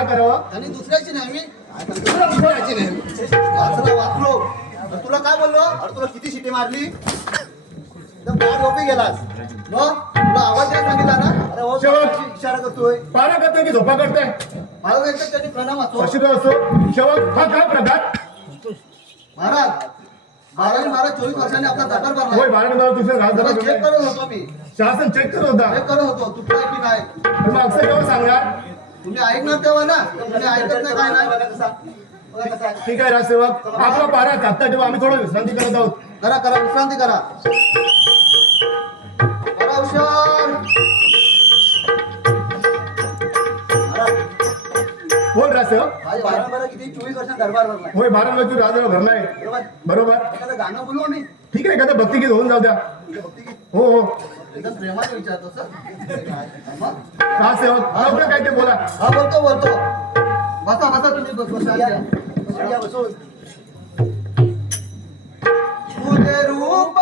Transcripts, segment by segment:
काय करावं? आणि दुसऱ्याची नाही मी दुसऱ्याची नाही वाचलो. तुला काय बोललो? अरे तुला किती शिटी मारली? एकदम बाहेर झोपी गेलास मग तुला आवाज द्यायला सांगितला ना? अरे हो शेवट इशारा करतोय. पारा करतोय की झोपा करतोय? मला एकच त्यांनी प्रणाम असतो. अशी असो शेवट हा काय प्रकार? महाराज 24 वर्षांनी आपला दखल भरला. होय 12 दुसऱ्या राजधानी चेक करत होतो मी. शासन चेक करत होता. चेक करत होतो तुटलाय की नाही. मग अक्षय केव्हा सांगणार? तुम्ही ऐकणार तेव्हा ना. तुम्ही ऐकत नाही काय नाही. ठीक आहे राजसेवक आपला पारा कापता ठेवा आम्ही थोडं विश्रांती करत आहोत. करा विश्रांती करा. बोल राजसेवक. किती 24 वर्षांत दरबार भरलाय. होय 12 तू राजधानी भरलाय बरोबर. एखादं गाणं बोलू आम्ही. ठीक आहे एखादं भक्तिगीत होऊन जाऊ द्या. हो एकदम प्रेमाने विचारतो सर. राजसेवक आपलं काय ते बोला. हा बोलतो बसा तुम्ही बसून. तुझे रूप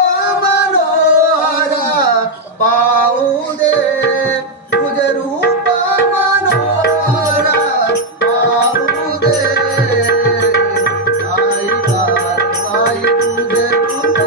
मनोहर पाहू दे. तुझे रूप मनोहर पाहू दे. आई तुझे तुझे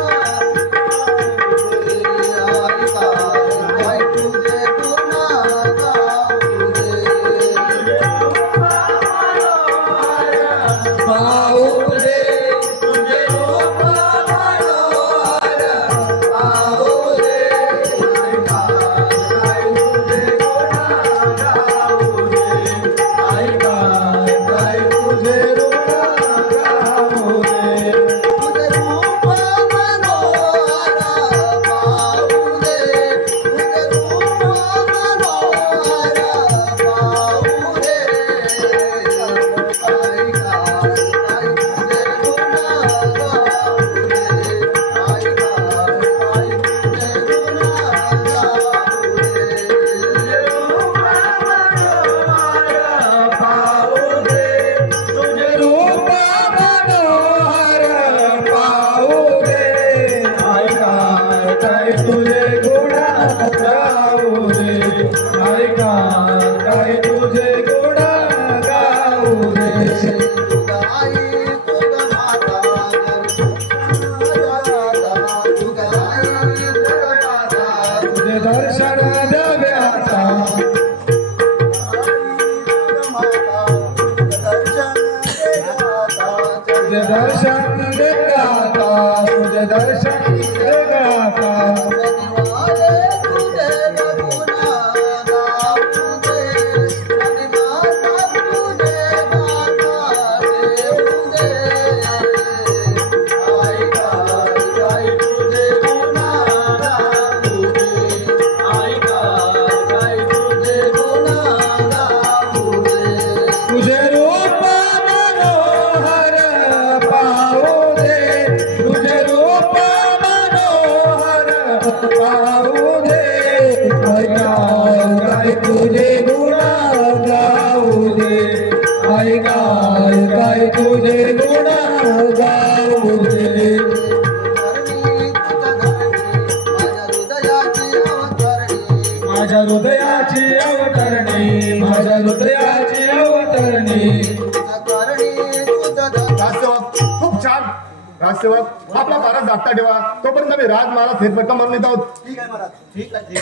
राजसेवक आपला पारा जागता ठेवा तोपर्यंत आम्ही राज महाराज थेट रक्कम भरून येत आहोत. ठीक आहे महाराज. ठीक आहे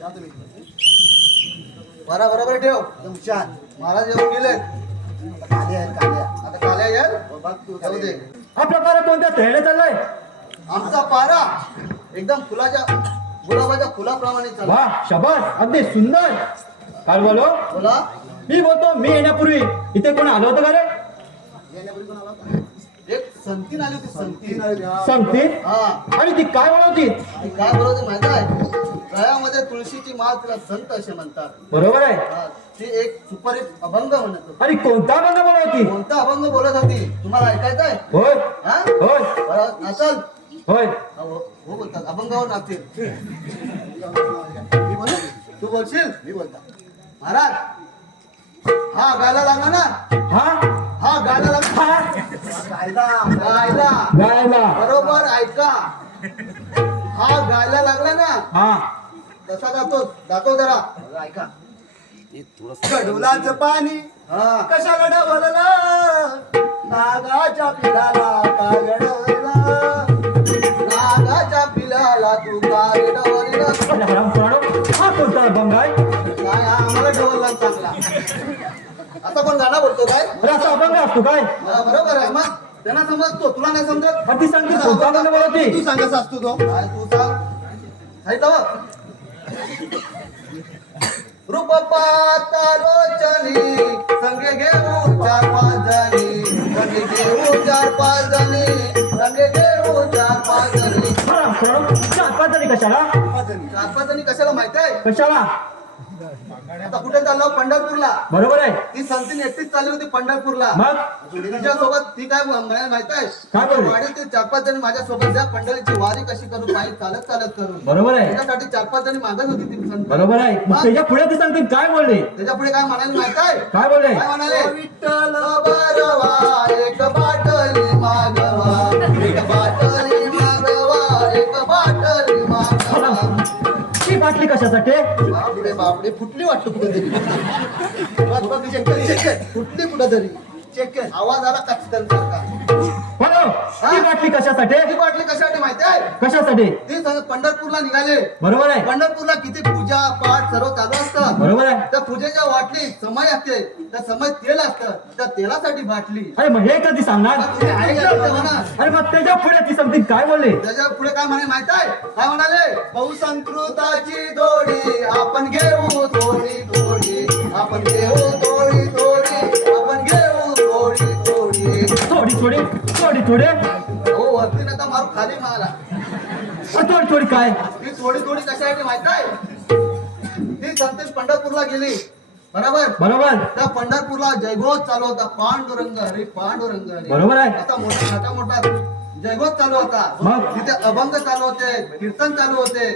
जा तुम्ही. बरोबर ठेव एकदम छान. महाराज येऊन गेले. आता काल्या येईल दे. आपला पारा कोणत्या खेळणे चाललाय? आमचा पारा एकदम गुलाबाच्या फुलाप्रमाणे चालला. वाह शाबास अगदी सुंदर. काय बोलो? बोला. मी बोलतो मी येण्यापूर्वी इथे कोण आलं होतं का रे? येण्यापूर्वी कोण आला होता? एक संतीन आली होती. सांगते हा. आणि ती काय बनवती? ती काय बोलवते माहिती आहे? गळ्यामध्ये तुळशीची माळ तिला संत असे म्हणतात. बरोबर आहे. हा. ती एक सुपरहिट अभंग म्हणत होती. आणि कोणता बंद बनवती? कोणता अभंग बोलत होती तुम्हाला ऐकायचं आहे? होय हा? होय बरं, नाचल. होय. हो बोलतात अभंगावर नाचतील. मी बोलू? तू बोलशील? मी बोलता. महाराज हा गायला लागला ना. हा गायला लागला. गायला बरोबर ऐका. हा गायला लागला ना. कसा गातो दाखव जरा. ऐका. कडुलाचं पाणी कशाला डवलला नागाच्या पिलाला काय डवलला नागाच्या पिलाला तू काय डवलला अरे हराम खोराडो, हा कोणता अभंग आहे? काय हा आम्हाला डवलला चांगला आता कोण गाणं बोलतो काय अरे असा अभंग असतो काय? बरोबर आहे मग त्यांना समजतो तुला नाही समजत अरे ती सांगते कोणता अभंग बोलवती? तू सांगत असतो तो काय तू सांग रूप पातालोचनी संगे घेऊ 4-5 जणी संगे घेऊ 4-5 जणी संगे घेऊ 4-5 जणी हराम खोराडो, 4-5 जणी कशाला? 4-5 जणी कशाला माहित आहे कशाला? आता कुठे चाललो पंढरपूरला बरोबर आहे. ती संतीन एकटीच चालली होती पंढरपूरला मग तिच्या सोबत ती काय म्हणायला माहित आहे काय बोलली? वाडी ते 4-5 जणी माझ्या सोबत द्या पंढरीची वारी कशी करू पायी चालत चालत करू बरोबर आहे. त्याच्यासाठी 4-5 जणी मागत होती ती संत बरोबर आहे. मग त्याच्या पुढे ती सांगते काय बोलले? त्याच्या पुढे काय म्हणायला माहित आहे काय बोलले? काय म्हणाले विठ्ठल बरवा एक बाटली मागवा एक बाटली मागवा एक बाटली मागवा ती बाटली कशासाठी? बापरे बापरे फुटली वाटतं कुठेतरी फुटली कुठेतरी चेक कर आवाज आला कचकन सारखा बोलो, ती बाटली कशासाठी? ती बाटली कशासाठी माहिती आहे कशासाठी? ती पंढरपूरला निघाले बरोबर आहे. पंढरपूरला किती पूजा पाठ सर्व चालू असतं बरोबर आहे. त्या पूजेच्या वाटली समय असते त्या समय तेल असतं त्या तेलासाठी बाटली अरे मग हे कधी सांगणार? तुम्ही ऐकलं तेव्हा ना अरे मग त्याच्या पुढे ती सांगते काय बोलले? त्याच्या पुढे काय म्हणे माहित आहे काय म्हणाले बहुसंस्कृताची दोडी आपण घेऊ थोडी थोडी आपण घेऊ थोडी थोडी आपण घेऊ थोडी थोडी थोडी थोडी थोडी थोडे हो वरती नका मारू खाली मारा थोडी थोडी काय? ती थोडी थोडी कशासाठी माहित आहे ती संतेश पंढरपूरला गेली बरोबर बरोबर त्या पंढरपूरला जयघोष चालू होता पांडुरंग हरी पांडुरंग हरी बरोबर आहे. आता मोठा मोठा जयघोष चालू होता मग? तिथे अभंग चालू होते कीर्तन चालू होते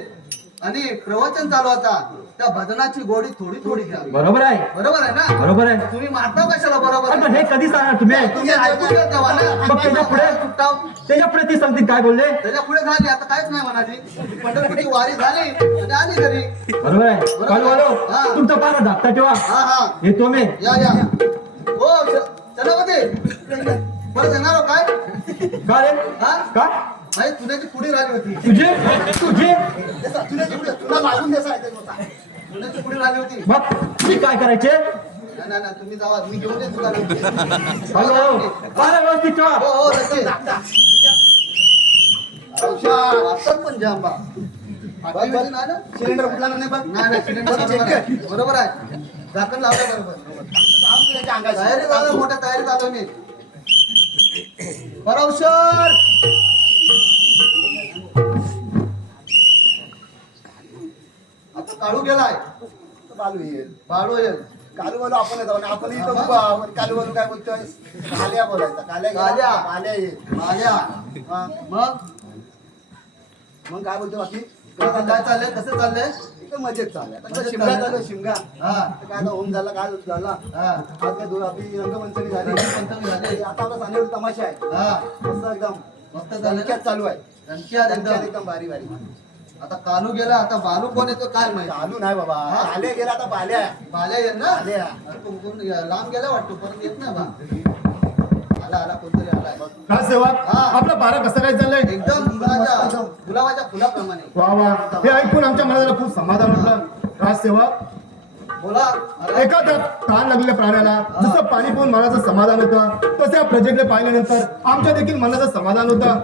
आणि प्रवचन चालू होता त्या भजनाची गोडी थोडी थोडी घ्या बरोबर आहे. बरोबर आहे ना बरोबर आहे. तुम्ही मारता कशाला बरोबर अरे आहे? पण हे कधी सांगणार तुम्ही? तुम्ही ऐकून घ्या तेव्हा ना. मग त्याच्या पुढे? सुट्टाव. त्याच्या पुढे ती सांगते काय बोलले? त्याच्या पुढे झाली आता काहीच नाही म्हणाली पंढरपूरची वारी झाली आणि आली घरी बरोबर आहे. काल बोलो, हा. तुमचा पारा धाकटा ठेवा. हा हा येतो मी. या या हो चला परत येणार हो काय का रे? हा का? नाही तुझ्याची पुढे राहिली होती तुझे तुझे तुझ्याची पुढे तुला मागून देसा तुझ्याची पुढे राहिली होती मग मी काय करायचे? नाही नाही तुम्ही जावा मी घेऊन येतो तुला हॅलो, पारा व्यवस्थित ठेवा. हो हो नक्की वाचतात पण जांबा सिलेंडर कुठला नाही बघ नाही सिलेंडर बरोबर आहे झाकण लावलं बरोबर तयारी झालं मोठ्या तयारी झालं मी परवशर आता काळू गेलाय बाळू येईल कालू बोलू आपण येतो आणि आपण इथं उभा आहोत. कालू बोलू काय बोलतोय काल्या बोलायचा काल्या काल्या. काल्या येईल माझ्या हा. मग मग काय बोलतो बाकी आता काय चाललंय कसं चाललंय एकदम मजेत चाललंय आता मजेत शिमगा चाललंय. चालू शिमगा हा आता काय आता होम झाला काय झाला हा आज काय आपली रंगपंचमी झाली रंगपंचमी झाली. आता आपला सांगेल तमाशा आहे हा मस्त एकदम मस्त झालं दणक्यात ना? चालू आहे दणक्यात दणक्यात एकदम एकदम भारी भारी आता कालू गेला आता बालू कोण येतो काय माहिती चालू नाही बाबा हा. आले गेला आता बाल्या आहे. बाल्या येईल ना बाल्या. अरे तो कोण लांब गेला वाटतो परत येत नाही बा आला आला कोणतरी आलाय राजसेवक हा. आपला पारा कसं काय चाललंय? एकदम गुलाबाच्या फुलाप्रमाणे वा वा हे ऐकून आमच्या मनाला खूप समाधान वाटलं. राजसेवक बोला अरे, एखाद्या प्राण लागलेल्या प्राण्याला जसं पाणी पिऊन मनाचं समाधान होतं तसं या प्रोजेक्टला पाहिल्यानंतर आमच्या देखील मनाचं समाधान होतं.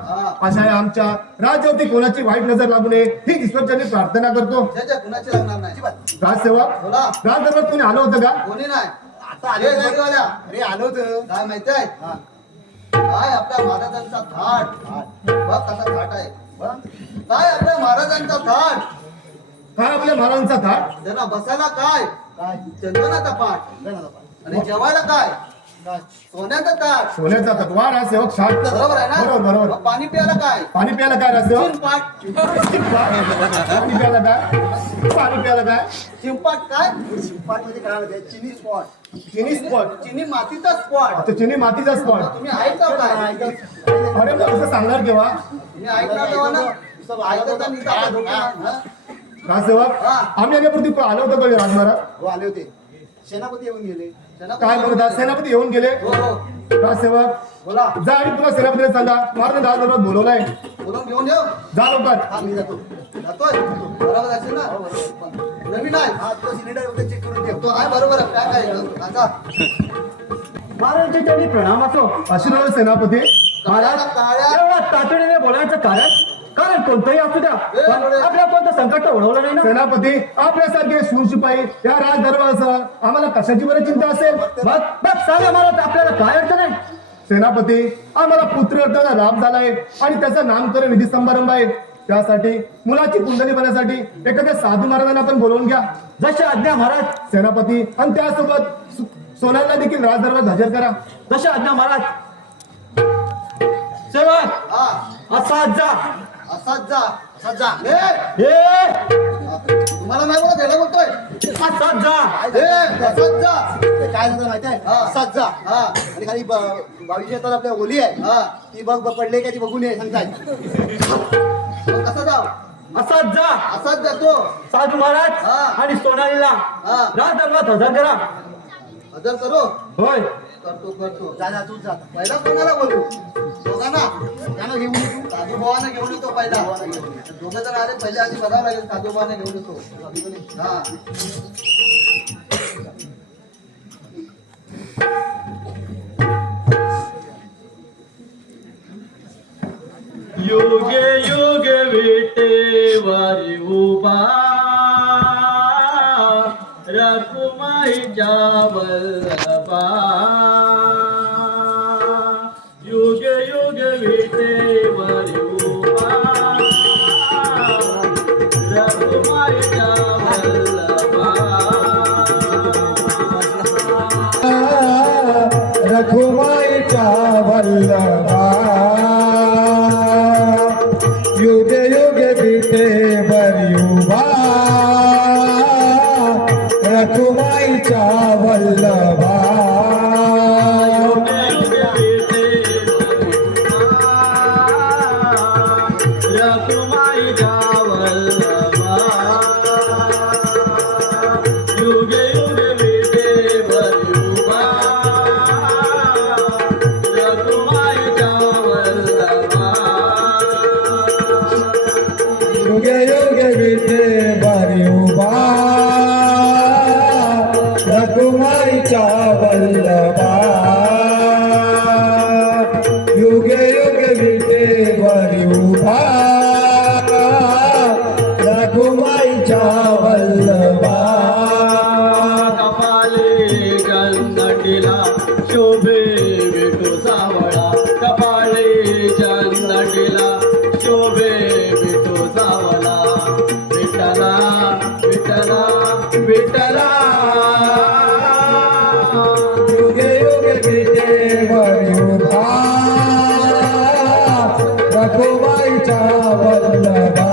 अशा या आमच्या राज्यावरती कोणाची वाईट नजर लागू नये ही ईश्वरचरणी प्रार्थना करतो. ज्याच्या कुणाची लागणार नाही राजसेवक बोला राजदरबारात कोणी आलं होतं का? कोणी नाही आता आले हे गाडीवाल्या. अरे आलो होतं काय माहिती आहे हा. काय आपल्या महाराजांचा थाट बघ कसा थाट आहे बघ. काय आपल्या महाराजांचा थाट काय आपल्या महाराजांचा थाट? त्यांना बसायला काय काय चंदनाचा पाठ आणि जेवायला काय सोन्याचा ताट सोन्याचा थाट. वा राजसेवक शांत. बरोबर आहे ना बरोबर बरोबर. मग पाणी प्यायला काय पाणी प्यायला काय राजसेवक? चिंपाट पाणी प्यायला काय? पाणी प्यायला काय? चिंपाट काय शिंपाट म्हणजे काय माहिती चिनी स्पॉट चिनी स्पॉट. चिनी मातीचा स्पॉट आता चिनी मातीचा स्पॉट. तुम्ही ऐकता काय अरे मग कसं सांगणार केव्हा? तुम्ही ऐकता तेव्हा ना ऐकता आणि इथं आपलं डोकं नाही. हा? राजसेवक हा. आम्ही याच्यापूर्वी आलो होतो का राजदरबारात? हो आले होते सेनापती येऊन गेले. काय म्हणतात सेनापती येऊन गेले हो हो राजसेवक बोला जा आणि पुन्हा सेनापतीला सांगा महाराज राजदरबारात बोलवलाय बोलून घेऊन येऊ. जा लवकर हा मी जातो. जातोय बरोबर असेल ना. नवीन आहे हा तुला सिलेंडर वगैरे चेक करून ठेव. तो आहे बरोबर आहे. काय काय काका महाराजांचे त्यांनी प्रणाम असो. आशीर्वाद सेनापती. महाराज काळ्या एवढा तातडीने बोलायचं कारण कोणतंही असू द्या पण आपल्या कोणतं संकट ओढवलं नाही ना. सेनापती आपल्यासारखे शूरशिपाई या राजदरबारासह आम्हाला कशाची बरं चिंता असेल मग सांगा महाराज आपल्याला काय अडचण आहे. सेनापती आम्हाला पुत्र रत्नाचा लाभ झालाय आणि त्याचा नामकरण विधी समारंभ आहे. त्यासाठी मुलाची कुंडली बनण्यासाठी एखाद्या साधू महाराजांना आपण बोलवून घ्या. जशी आज्ञा महाराज. सेनापती आणि त्यासोबत सोन्याला देखील राजदरबारात हजर करा. जशी आज्ञा महाराज. सेवक हा असाच जा. असाच जा. असाच जा. हे तुम्हाला नाही बोलत याला बोलतोय. असाच जा. असाच जा. ते काय झालं माहिती आहे? हा. असाच जा. हा आणि खाली बावीस येतात आपल्या ओली आहे हा ती बघ पडले का ती बघून ये सांगताय. मग कसं जाऊ. असाच जा. असाच जातो. साधू महाराज हा. आणि सोनालीला हा. राजदरबारात हजर करा. हजर करू. होय करतो जा जा तूच जा. पहिला कोणाला बोलू. दोघांना त्यांना घेऊन ये तू. साधू भावाने घेऊन येतो पहिला. दोघं जण आले पहिले आधी बघावं लागेल. साधू भावाने घेऊन येतो. हा योगे योगे विटेवारी उभा रकुमाईच्या वल्लभा. योगे योगे विटेवारी उभा रकुमाईच्या वल्लभा. रघुमाईचा वल्लभा युगे युगे विटे बरियुबा रघुमाईचा वल्लभा. युगे युगे विटे बरियुबा रघुमाईचा वल्लभा. युगे युगे विटे बरियुबा रघुमाईचा वल्लभा. कपाले जन्नटीला शोभे विठू सावळा. कपाळे जन्नटीला शोभे विठू सावळा. विठ्ठला विठ्ठला विठ्ठला. युगे युगे विटे बरियुबा रघुमाईचा वल्लभा.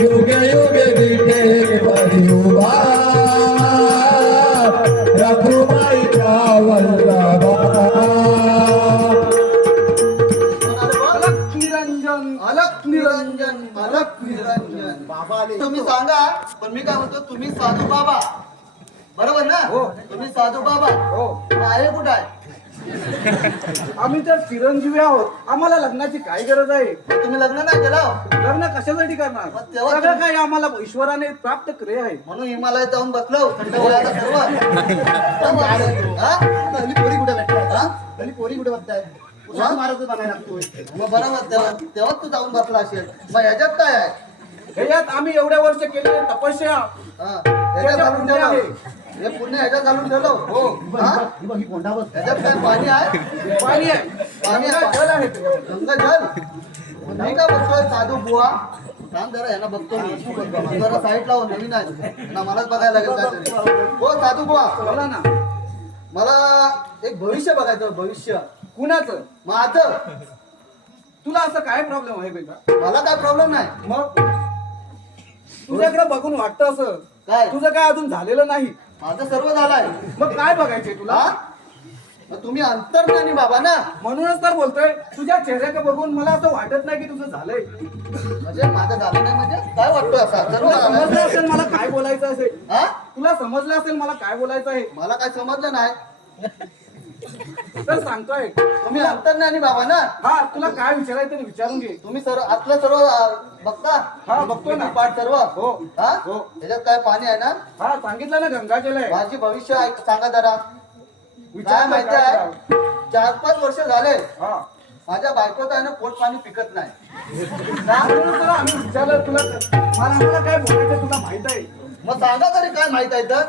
युगे युगे विटे बरियुबा रघुमाईचा वल्लभा. अलक निरंजन अलक निरंजन. बाबा आले. तुम्ही सांगा पण मी काय म्हणतो तुम्ही साधू बाबा बरोबर ना. तुम्ही साधू बाबा आहे कुठं आहे. आम्ही तर चिरंजीवी आहोत. आम्हाला लग्नाची काय गरज आहे. मग तुम्ही लग्न नाही केलं. लग्न कशासाठी करणार. मग तेव्हा सगळं काही आम्हाला ईश्वराने प्राप्त करे आहे. म्हणून हिमालयात जाऊन बसलो थंड वयाला सर्व. हा? हल्ली पोरी कुठे भेटतात? हा? हल्ली पोरी कुठे बघताय? उसात महाराज बनायला लागतोय. मग बरोबर तेव्हा तू जाऊन बसला असेल. मग ह्याच्यात काय आहे. ह्याच्यात आम्ही एवढ्या वर्ष केले तपस्या हा, ह्याच्यात घालून पुण्य ठेवलं. आहे. हे पुण्य ह्याच्यात घालून ठेवलं. हो हा? ही बघ ही कोंडावर. ह्याच्यात काय पाणी आहे. पाणी आहे. पाणी आहे. जल आहे. गंगाजल. मी काय बघतोय साधू बुवा थांब जरा यांना बघतो मी. जरा साईड लावून नवीन आहे ना मलाच बघायला लागेल काहीतरी. हो साधू बुवा बोला ना. मला एक भविष्य बघायचं. भविष्य कुणाचं. माझं. तुला असं काय प्रॉब्लेम आहे बेटा. मला काय प्रॉब्लेम नाही. मग तुझ्याकडे बघून वाटतं असं काय? तुझं काय अजून झालेलं नाही. माझं सर्व झालंय. मग काय बघायचंय तुला. हा? मग तुम्ही अंतर्ज्ञानी बाबा ना, म्हणूनच तर बोलतोय तुझ्या चेहऱ्याकडे बघून मला असं वाटत नाही की तुझं झालंय. म्हणजे माझं झालं नाही म्हणजे काय वाटतं असा सर्व तुला समजलं झालं. असेल मला काय बोलायचं असेल. हा? तुला समजलं असेल मला काय बोलायचं आहे. मला काय समजलं नाही. तर सांगतोय. तुम्ही अंतर्ज्ञानी बाबा ना. हा तुला काय विचारायचं ते विचारून घे. तुम्ही सर्व आतलं सर्व बघता. हा, बघतोय ना. पाठ सर्व. हो. हा? हो. त्याच्यात काय पाणी आहे ना. हा सांगितलं ना गंगाजल आहे. माझी भविष्य सांगा जरा. काय विचार माहिती आहे 4-5 वर्ष झाले हा माझ्या बायकोचं आहे ना पोट पाणी पिकत नाही. म्हणून तर आम्ही विचारलं तुला मला काय बोलायचं तुला माहित आहे. मग सांगा तरी काय माहित आहे तर.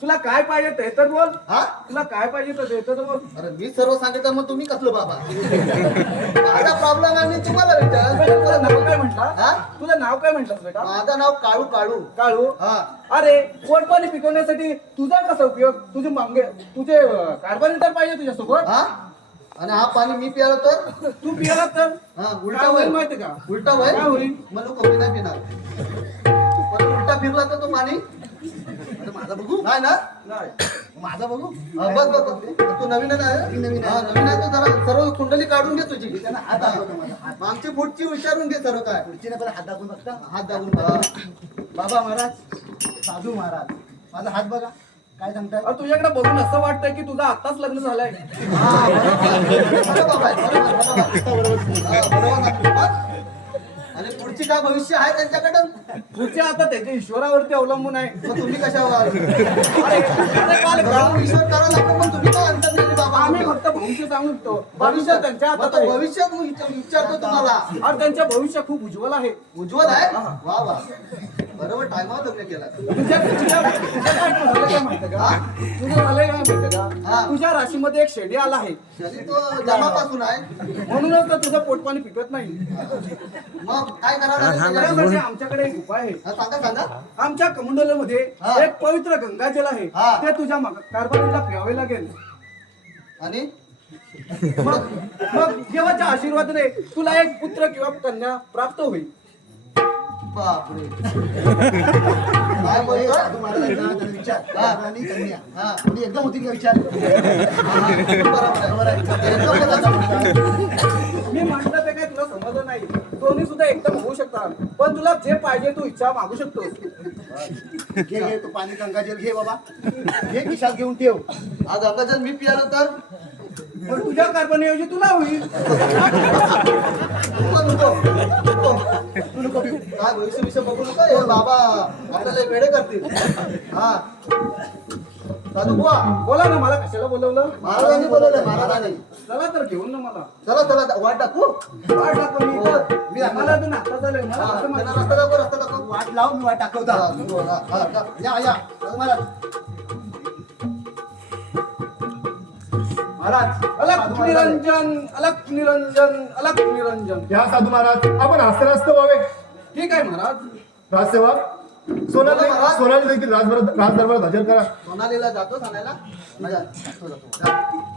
तुला काय पाहिजे ते तर बोल. हा? तुला काय पाहिजे ते तर बोल. अरे मी सर्व सांगितलं मग तुम्ही कसलं बाबा. माझा प्रॉब्लेम आहे मी तुम्हाला विचार. तुला नाव काय म्हटलं. हा? तुझं नाव काय म्हटलं बेटा. माझं नाव काळू काळू. काळू. हा. अरे पोट पाणी पिकवण्यासाठी तुझा कसा उपयोग. तुझे कार्बोनेटर पाहिजे तुझ्यासोबत. हा? आणि हा पाणी मी प्यालो तर तू पियाला तर हा काय उलटा होईल होईल. माहिती का. उलटा काय होईल होईल? म्हणून कमी नाही पिणार. पण उलटा फिरला तर तो पाणी. अरे माझा बघू नाही ना. नाही. माझा बघू. हा, बघ बघ बघ. तू नवीन आहे. नवीन आहे तो जरा सर्व कुंडली काढून घे तुझी. हात दाखवतो माझा हात. मग आमची पुढची विचारून घे सर्व काय. पुढची नाही पण हात दाखवून बघता. हात दाबून बघा. बाबा महाराज, साधू महाराज, माझा हात बघा काय सांगताय. अरे तुझ्याकडे बघून असं वाटतंय की तुझं आताच लग्न झालंय. हा, बरोबर आहे, बरोबर. हा, बरोबर ना. आणि पुढची काय भविष्य आहे त्यांच्याकडं. पुढचे आता त्याच्या ईश्वरावरती अवलंबून आहे. मग तुम्ही कशावर अरे काल का? विश्वास करावा लागतो. पण तुम्ही काय अंतर्ज्ञानी बाबा. आम्ही फक्त भविष्य सांगू शकतो. भविष्य त्यांच्या मग हातात तो आहे. भविष्यात विचारतो तुम्हाला. आणि त्यांचं भविष्य खूप उज्ज्वल आहे. उज्ज्वल आहे. वा वा बरोबर टायमावर लग्न केला. तुझं काय झालं काय माहितीये का. तुझं झालंय काय माहितीये हा. का. तुझ्या राशीमध्ये एक शेडी आला आहे. शरीर तो जन्मापासून आहे. म्हणूनच तर तुझं पोटपाणी पिकत नाही. मग काय करावं लागेल त्याच्यासाठी? त्यासाठी आमच्याकडे एक उपाय आहे. हा, सांगा सांगा. आमच्या कमंडलमध्ये हा. एक पवित्र गंगाजल आहे. हा. ते तुझ्या कार्बनला प्यावे लागेल. आणि मग देवाच्या आशीर्वादाने तुला एक पुत्र किंवा कन्या प्राप्त होईल. बापरे काय बोलतोय? साधू महाराज ना त्याला विचार. बाबा आणि कन्या. हा. आणि एकदम होती का विचार. बरोबर आहे. मी म्हटलं ते काय तुला समजलं नाही. दोन्ही सुद्धा एकदम होऊ शकतात. पण तुला जे पाहिजे तू इच्छा मागू शकतोस. घे घे तू पाणी गंगाजल घे बाबा. घे खिशात घेऊन ठेव. आज गंगाजल मी पियालो तर पण तुझ्या कार्बनऐवजी तुला होईल. तू नको पिऊ. काय भविष्य विषय बघू नका. हे बाबा आपल्याला वेडे करतील. हा साधू बुवा बोला ना. मला कशाला बोलवलं. महाराजांनी बोलवलंय महाराजांनी. चला तर घेऊन ना मला. चला चला वाट टाकू. वाट दाखव मी इथं. मी दाखवतो. मला तर नाश्ता झालंय. मला हा, कसं त्यांना माहिती? रस्ता दाखव रस्ता दाखव. वाट लाव मी वाट दाखवता. या या महाराज. महाराज अलग निरंजन अलग निरंजन अलग निरंजन. या साधू महाराज आपण हास्यरस्त व्हावे. ठीक आहे महाराज. राजसेवक सोनाली देखील राजदरबारात हजर करा. सोनालीला जातो सांगायला. जातो.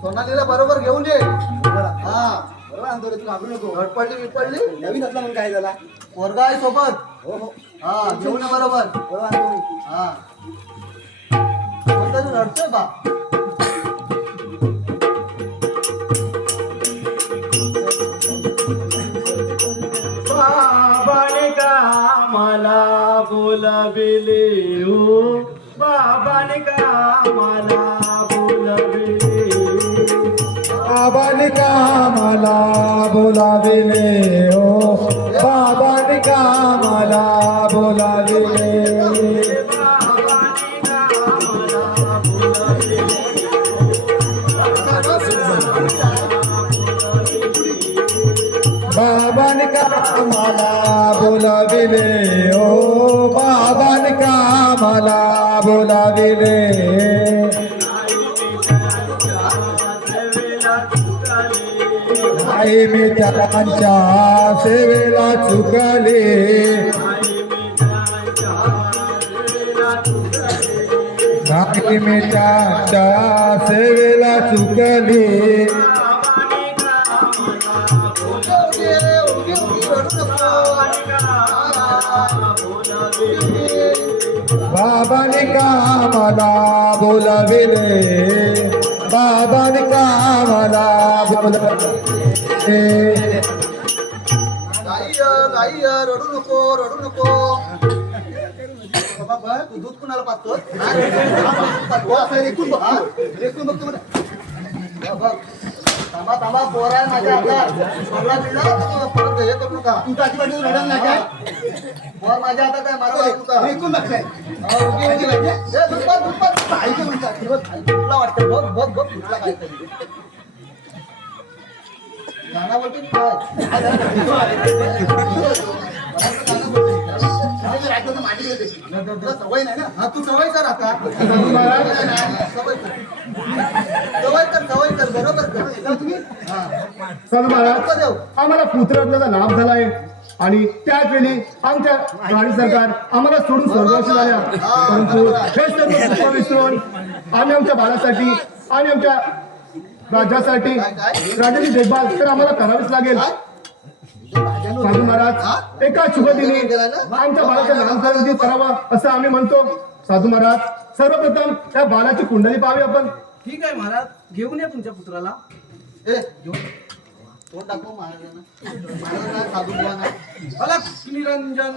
सोनालीला बरोबर घेऊन ये. हा बरोबर आणतो रे, तू घाबरू नको. धडपडली विपडली नवीन असला म्हणून काय झाला. पोरगा आहे सोबत. हो हो हा घेऊन ये बरोबर. बरोबर आणतो मी. हा कोणतरी रडतोय बा. बाबाने का मला बोलाविले हो. बाबाने का मला बोलाविले. बाबाने का मला बोलाविले हो. बाबाने का मला बोलाविले. बाबाने का मला बोलाविले. बाबाने का मला बोलाविले हो. बाबाने का मला बोलाविले. आई मी त्यांच्या सेवेला चुकले. आई मी त्यांच्या सेवेला चुकले. बाबाने का मला बोलाविले. बांधकामाला बोलवले. गाई रडू नको बाबा बघ, तू दूध कुणाला पाहतोस रेखून बघ तू बघ. थांबा पोर आहे माझ्या हातात. मला दिलं परत हे करू नका. तू अजिबात रडत नाही का? पोर माझ्या हातात आहे, मला रेखून बघताय. दूध पात ऐकून म्हणतात तुला वाटतं बघ कुठला काय तरी गाणं बोलतो सवय नाही ना. हा तू सवय कर आता. सवय कर बरोबर कर तुम्ही. साधू महाराज आम्हाला पुत्ररत्नाचा लाभ झाला आहे आणि त्याच वेळी आमच्या राणी सरकार आम्हाला सोडून स्वर्गवासी झाल्या. परंतु हे सर्व सुख विसरून आम्ही आमच्या बाळासाठी आणि आमच्या राज्यासाठी राज्याची देखभाल तर आम्हाला करावीच लागेल. साधू महाराज एका शुभदिनी आमच्या बाळाचं नामकरण करावं असं आम्ही म्हणतो. साधू महाराज सर्वप्रथम त्या बाळाची कुंडली पाहावी आपण. ठीक आहे महाराज, घेऊन या तुमच्या पुत्राला. तोंड दाखव महाराजांना साधू बुवांना. अलग निरंजन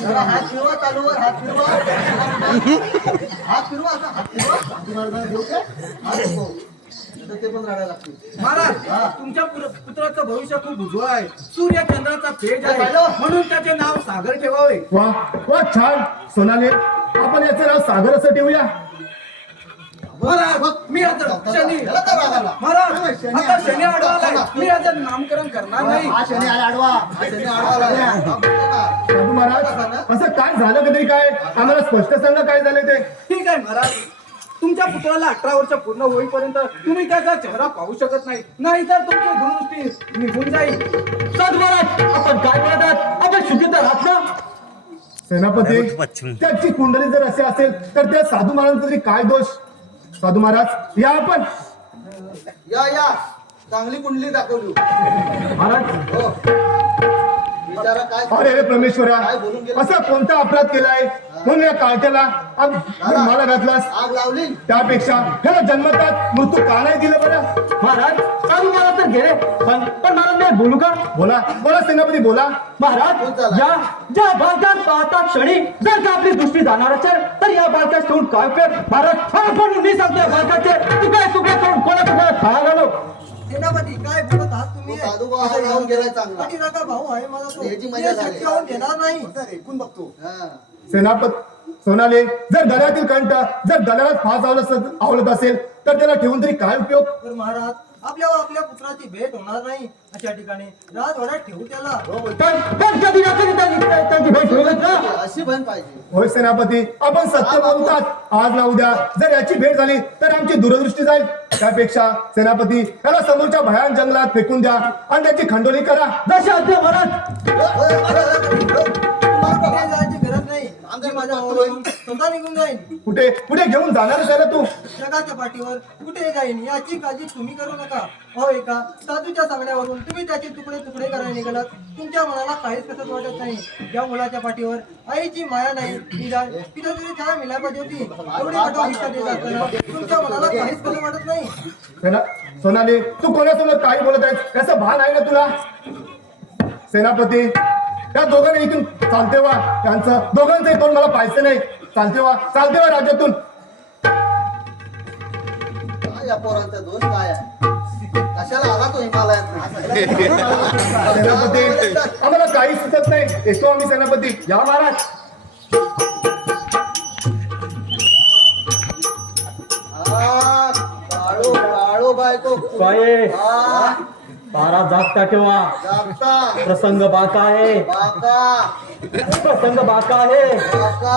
जरा हात फिरवा चालूवर हात फिरवा असा हात फिरवा. साधू महाराजांना घेऊ का? हात फिरवा. तर ते पण रडायला लागतील. महाराज तुमच्या पुत्राचं भविष्य खूप उज्ज्वल आहे. सूर्य चंद्राचा तेज आहे म्हणून त्याचे नाव सागर ठेवावे. वा वा छान सोनाले, आपण याचं नाव सागर असं ठेवूया. महाराज मी आता शनी त्याला का राग आला? महाराज आता शनी आढळलाय. मी याचं नामकरण करणार नाही. हा शनी आला आडवा. हा शनी आडवा लागला. हा बघतो का? साधू महाराज असं काय झालं कधी काय आम्हाला स्पष्ट सांगा काय झालं ते. ठीक आहे महाराज, तुमच्या पुत्राला 18 वर्ष पूर्ण होईपर्यंत तुम्ही त्याचा चेहरा पाहू शकत नाही, नाहीतर तुमची दूरदृष्टी निघून जाईल. साधू महाराज आपण काय म्हणतात? आपण शुद्धीत राहत ना. सेनापती त्याची कुंडली जर असे असेल तर त्या साधू महाराजांचा तरी काय दोष. साधू महाराज या आपण. या चांगली कुंडली दाखवली. महाराज हो विचारा काय. अरे रे परमेश्वरा, असा कोणता अपराध केलाय म्हणून या काळट्याला मला घातलास. आग लावली. त्यापेक्षा ह्याला जन्मतात मृत्यू का नाही दिलं बरं. महाराज साधू महाराज तर गेले, पण महाराज मी बोलू का? बोला बोला सेनापती बोला. महाराज ज्या बालकात पाहता क्षणी जर का आपली दृष्टी जाणार असेल तर या बालकास ठेवून काय उपयोग? महाराज पण मी सांगतोय बालकाचे तू काय चुकला करून कोणा खाया घालो. सेनापती काय बोलत आहात तुम्ही? साधू बाबा राहून गेलाय चांगला. पाठीराखा भाऊ आहे माझा तो. ह्याची मजा झाली. शक्य होऊन देणार नाही. ऐकून बघतो. सेनापत सोनाले जर गळ्यातील कंठ जर गळ्याला फास आवडत असेल तर त्याला ठेवून तरी काय उपयोग. तर महाराज आपल्या पुत्राची भेट होणार नाही अशा ठिकाणी राजवाड्यात ठेवू त्याला. पण कधी ना कधी त्यांची भेट होईलच ना. अशी बहीण पाहिजे. होय सेनापती आपण सत्य बोलतात. आज ना उद्या जर याची भेट झाली तर आमची दूरदृष्टी जाईल. त्यापेक्षा सेनापती त्याला समोरच्या भयान जंगलात फेकून द्या आणि त्याची खंडोली करा. जसे आज्ञा महाराज. तुम्हाला जायची गरज नाही. आमच्या माझ्या भावाला स्वतः निघून जाईन. कुठे कुठे घेऊन जाणारच आहे ना तू. जगाच्या पाठीवर कुठे जाईन याची काळजी तुम्ही करू नका. हो एका साधूच्या सांगण्यावरून तुम्ही त्याचे तुकडे तुकडे करायला निघालात. तुमच्या मनाला काहीच कसं वाटत नाही. या मुलाच्या पाठीवर आईची माया नाही. निदान तिथं तरी चहा मिळायला पाहिजे होती. एवढी कठोर शिक्षा देत असताना तुमच्या मनाला काहीच कसं वाटत नाही. सोनाली तू कोणासमोर काही बोलत आहेस याचं भान आहे ना तुला. सेनापती त्या दोघांना इथून चालते वा. त्यांचं दोघांचंही तोंड मला पाहायचं नाही. चालते वा राज्यातून. या पोरांचा दोष काय आहे? कशाला आला तो हिमालयात? सेनापती आम्हाला काही सुचत नाही. येतो आम्ही सेनापती. या महाराज. काळो बायको काय हा, तारा जागता ठेवा. जागता प्रसंग बाका आहे. बाका प्रसंग बाका आहे. बाका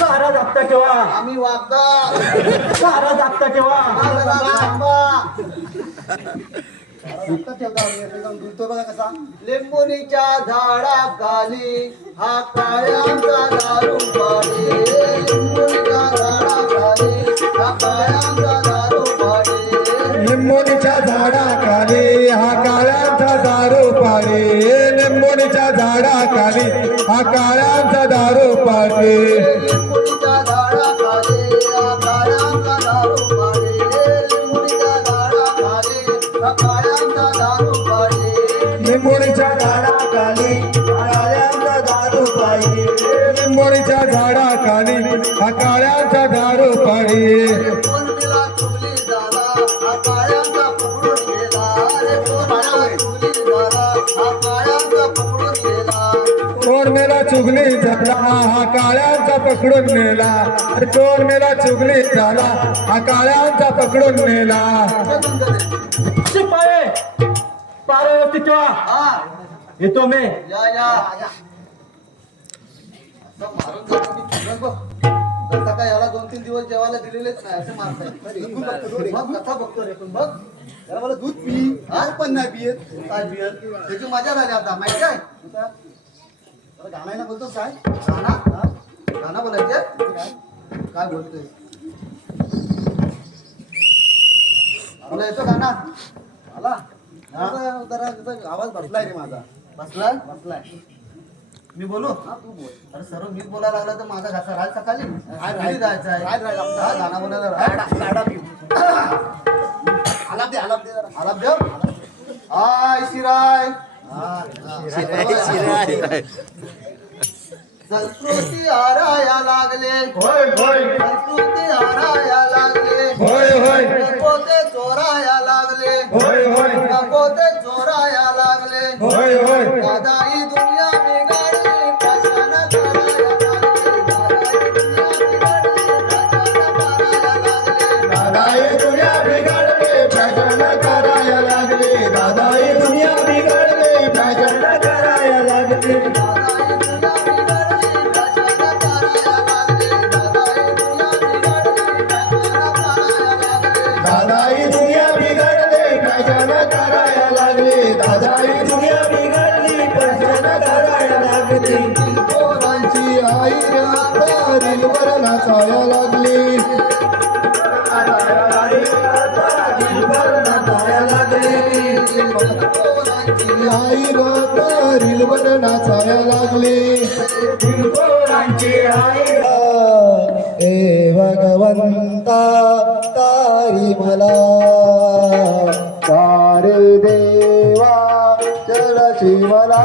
तारा जागता ठेवा. आम्ही वागता तारा जागता ठेवा. बघा कसा. लिंबोनीच्या झाडाखाली हा काळ्यांचा दारू पाणी. लिंबोनीच्या झाडाखाली हा काळ्यांचा दारू पाणी. लिंबोनीच्या झाडाखाली हा काळ्यांचा दारू पाणी. लिंबोनीच्या झाडाखाली हा काळ्यांचा दारू पाणी. लिंबोनीच्या झाडाखाली हा काळ्यांचा दारू पाणी. काळ्यांचा दारू पाडी लिंबोणीच्या झाडाखाली काळ्यांचा दारू पाहिजे लिंबोणीच्या झाडाखाली हा काळ्यांचा दारू पाहिजे कोण मिला चुगली झाला हा काळ्यांचा पकडून गेला रे कोण मिला चुगली झाला हा काळ्यांचा पकडून गेला कोण मेला चुगली झाला हा काळ्यांचा पकडून नेला अरे कोण मेला चुगली झाला हा काळ्यांचा पकडून नेला शिपाई पार व्यवस्थित ठेवा हा येतो मी या या असं मारून जातो मी फिरत बघ जसा काय याला 2-3 दिवस जेवायला दिलेलेच नाही असं मारताय मग कसा बघतो रे पण बघ त्याला मला दूध पी हा पण नाही पियत काय पियत त्याची मजा झाली आता माहिती आहे गाणं बोलतो काय गाणं बोलायचे काय बोलतोय मला येतो गाणं आला जरा आवाज बसलाय रे माझा बसलाय बसलाय मी बोलू हा तू बोल अरे सर्व मीच बोलायला लागला तर माझा घासा राज सकाळी घरी जायचं आहे गाणं बोलायला आलाप दे आलाप दे हाय शिराय संस्कृती हाराया लागले होय होय संस्कृती हाराया लागले होय होय नको ते चोराया लागले होय होय नको ते चोराया लागले होय होय दादा ही दुनिया बिघडली फॅशन कराया लागले दादा ही दुनिया बिघडली फॅशन करायला लागली दादा ही दुनिया बिघडली फॅशन कराया लागले दादा ही दुनिया बिघडली फॅशन करायला लागली पोरांची आई रीलवर नाचाया लागली आई रीलवर नाचाया लागली हे भगवंता तारी मला सारे देवा चलशी मला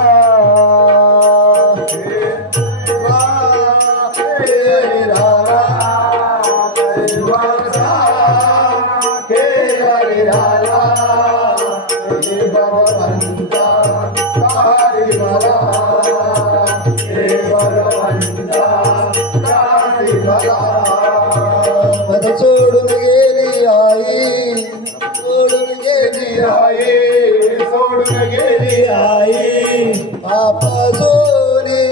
सोडून गेली आई सोडून गेली आई सोडून गेली आई बाप सोनी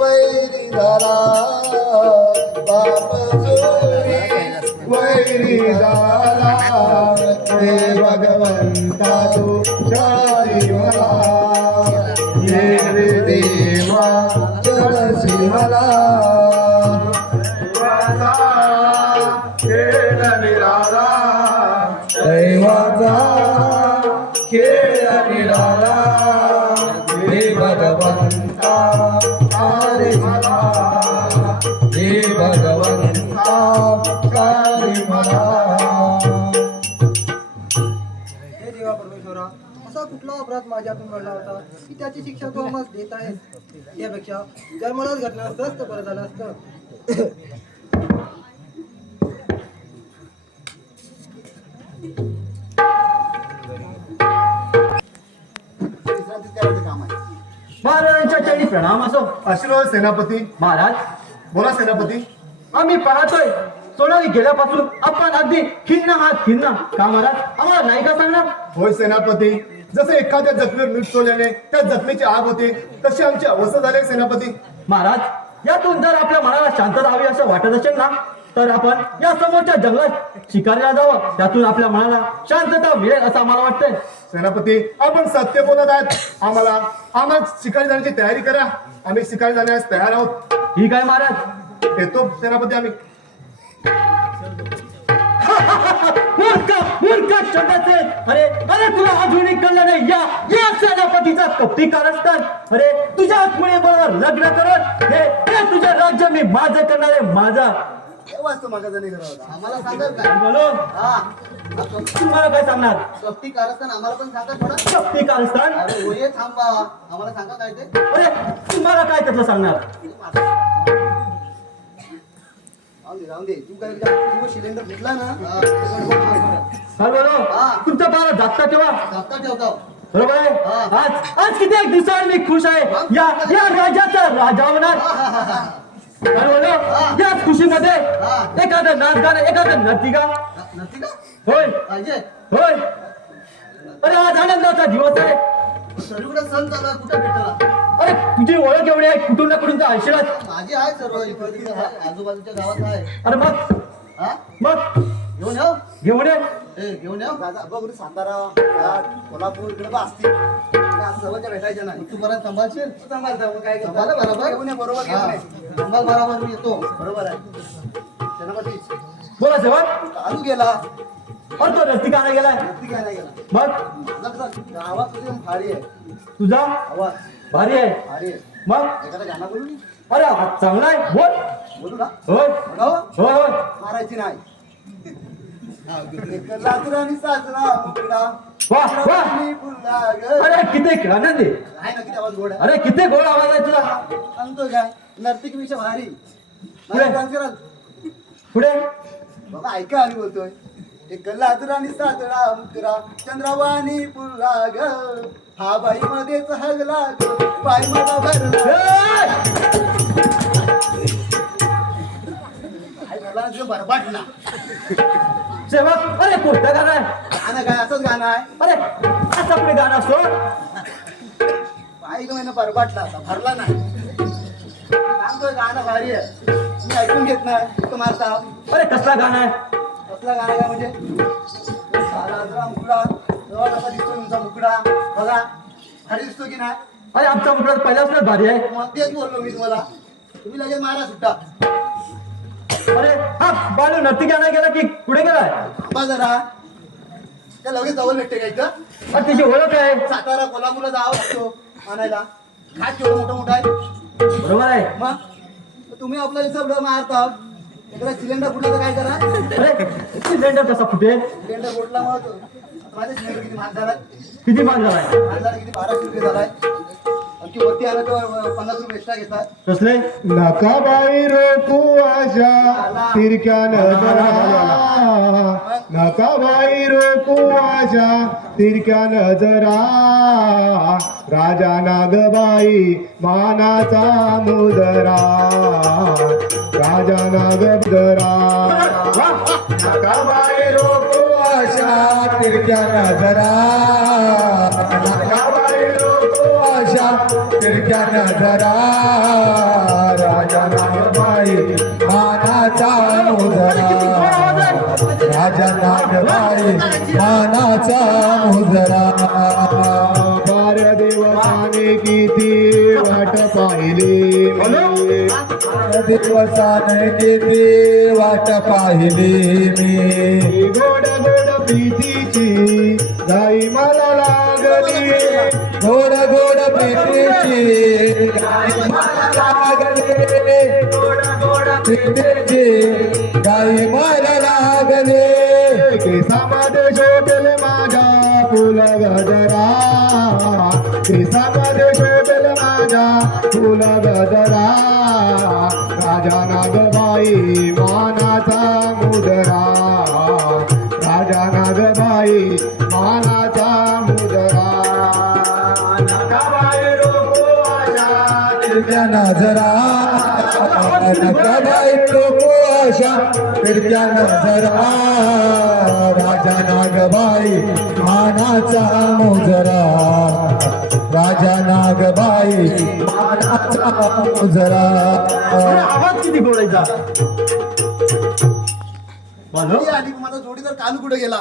वैरी झाला बाप सोनी वैरी झाला हे भगवंता तू शारी मला हे देवा चळसी मला दैवाचा खेळ निराला हे भगवंता हरे मला हे भगवंता हरे मला हे देवा परमेश्वरा असा कुठला अपराध माझ्यातून घडला होता की त्याची शिक्षा तू आम्हाला देत आहेस यापेक्षा जर मलाच घटना असतं तर बरं झालं असतं महाराजांच्या चरणी प्रणाम असो आशीर्वाद सेनापती महाराज बोला सेनापती आम्ही पाहतोय सोनाली गेल्यापासून आपण अगदी खिन्न आहात खिन्न का महाराज आम्हाला नाही का सांगणार होय सेनापती जसे एखाद्या जखमीवर मीठ सोडल्याने त्या जखमीची आग होते तशी आमची अवस्था झाली आहे, सेनापती महाराज यातून जर आपल्या मनाला शांतता हवी असं वाटत असेल ना तर आपण या समोरच्या जंगलात शिकारीला जावं त्यातून आपल्या मनाला शांतता मिळेल असं आम्हाला वाटतंय सेनापती आपण सत्य बोलत आहात आम्हाला शिकारी जाण्याची तयारी करा आम्ही शिकारी जाण्यास तयार आहोत ठीक आहे महाराज येतो सेनापती आम्ही मूर्ख छोटासे अरे अरे तुला अजूनही कळलं नाही या सेनापतीचा कपटी कारस्थान अरे तुझ्याच मुळे बरोबर लग्न करत हे तुझं राज्य मी माझं करणार आहे माझा तेव्हाच तो मागा जाणे करत होता. आम्हाला सांगाल काय बोलो हा तुम्हाला काय सांगणार सक्ती कारस्थान आम्हाला पण सांगा थोडं शक्ती कारस्थान अरे होय थांबा आम्हाला सांगा काय ते अरे तुम्हाला काय त्यातलं सांगणार राहून दे तू काय तू सिलेंडर घेतला ना काय बोलो तुमचा बारा जागता ठेवा जाता ठेवतो बरोबर आहे आज आज किती एक दिवसावर मी खुश आहे या राजाचा राजा होणार काय बोलो याच खुशीमध्ये एखादं नाच गाणं एखादं नर्तिका नसती का होय पाहिजे होय अरे आज आनंदाचा दिवस आहे सगळीकडे सण चालू आहे कुठे भेटला अरे तुझी ओळख एवढी आहे कुठून ना कुठून तर आशिरात माझी आहे सर्व इकडे तिकडे आहे, आजूबाजूच्या गावात आहे अरे मग हा मग घेऊन येऊ घेऊन ये ए घेऊन येऊ दादा बघ सातारा कराड, कोल्हापूर इकडे बा असतील आज सर्वच्या भेटायच्या नाही तू परत सांभाळशील तू सांभाळता मग काय सांभाळ बरोबर घेऊन ये, बरोबर घेऊन हा, ये. सांभाळ बरोबर मी येतो बरोबर आहे सेनापतीच बोला सेवक चालू गेला अरे तो नर्तिका आणायला गेलाय ती काय नाही गेला मग आता कसं गावात तुझी भारी आहे तुझा आवाज भारी आहे भारी आहे मग एखादा गाणं बोलू अरे हा चांगला आहे बोल बोलू ना होय बघावं होय होय मारायची नाही लाजरानी साजरा मुकडा वाह वाह आणि फुलला ग. अरे किती आनंद आहे आहे ना किती आवाज गोड आहे अरे किती गोड आवाज आहे तुला सांगतो काय नर्तिक विषय भारी पुढे. डान्स कराल पुढे बाबा ऐका आम्ही बोलतोय एक लाजरानी साजरा मुकरा चंद्रवाणी फुलला ग हा बाई मध्येच हगला ग बाई मला भरला ए! काय झाला तुझं बरबाटला सेवक अरे कोणतं गाणं आहे गाणं काय असंच गाणं आहे अरे असं पुढे गाणं असतो बाई महिना बरबाटला आता भरला नाही सांगतोय गाणं भारी आहे मी ऐकून घेत नाही तो मारता अरे कसला गाणं आहे कसला गाणं काय म्हणजे साला जरा मुकडा तेव्हा कसा दिसतो तुमचा मुकडा बघा भारी दिसतो की नाही अरे आमचा मुकडा पहिल्यापासून भारी आहे मग तेच बोललो मी तुम्हाला तुम्ही लगेच मारा सुट्टा अरे हा बालू नर्तिकी आणायला गेला की पुढे गेलाय थांबा जरा त्या लगेच जवळ भेटते का इथं अरे तिची ओळख आहे सातारा कोल्हापूरला जावं लागतो आणायला खाट केवढं मोठं मोठं आहे बरोबर आहे मग तुम्ही आपला हिसाब मारता एखादा सिलेंडर फुटला तर काय करा अरे सिलेंडर कसा फुटेल सिलेंडर फुटला मग माझे सिलेंडर किती महाग झालाय किती मान झालाय महाग झाला किती 1200 रुपये झालाय आणखी वरती आलं तर 50 रुपये एक्स्ट्रा घेतात कसले नका बाई रोकू आशा तिरक्या नजरा नका बाई रोकू आशा तिरक्या नजरा राजा नागबाई मानाचा मुदरा राजा नागदरा नका बाई रोकू आशा तिरक्या नजरा नका बाई रोकू आशा तिरक्या नजरा राजा नागबाई मानाचा मुजरा राजा नागबाई मानाचा मुजरा बार दिवसाने किती वाट पाहिली दिवसाने किती वाट पाहिली मी गोड गोड प्रीतीची जाई मला लागली गोड गोड प्रीतीची गाई मला लागले गोड गोड प्रीतीची गाई मला लागले केसामध्ये शोभेल माझ्या फुल गजरा केसामध्ये शोभेल माझ्या फुल गजरा राजा नागबाई मानाचा मुदरा राजा नागबाई मानाचा मुदरा नकाबाई रोको आशा फिरत्या नजरा नकाबाई रोको आशा फिरत्या नजरा राजा नागबाई मानाचा मुजरा राजा नागबाई मानाचा मुजरा अरे आवाज किती गोडायचा बोलो ती आली माझा जोडीदार कालू कुठे गेला